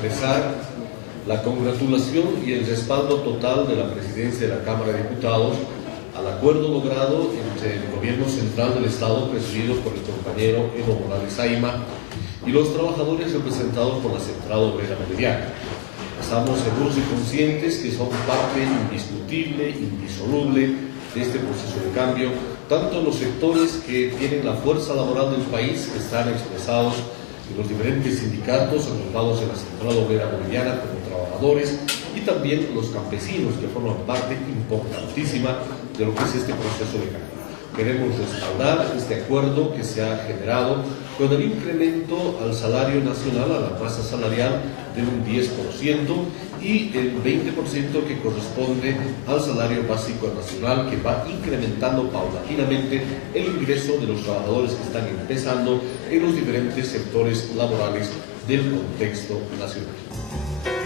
expresar la congratulación y el respaldo total de la Presidencia de la Cámara de Diputados al acuerdo logrado entre el Gobierno Central del Estado, presidido por el compañero Evo Morales Ayma, y los trabajadores representados por la Central Obrera Boliviana. Estamos seguros y conscientes que son parte indiscutible, indisoluble de este proceso de cambio, tanto los sectores que tienen la fuerza laboral del país, que están expresados en los diferentes sindicatos agrupados en la Central Obrera Boliviana como trabajadores, y también los campesinos, que forman parte importantísima de lo que es este proceso de cambio. Queremos respaldar este acuerdo que se ha generado con el incremento al salario nacional, a la masa salarial, de un 10% y el 20% que corresponde al salario básico nacional, que va incrementando paulatinamente el ingreso de los trabajadores que están empezando en los diferentes sectores laborales del contexto nacional.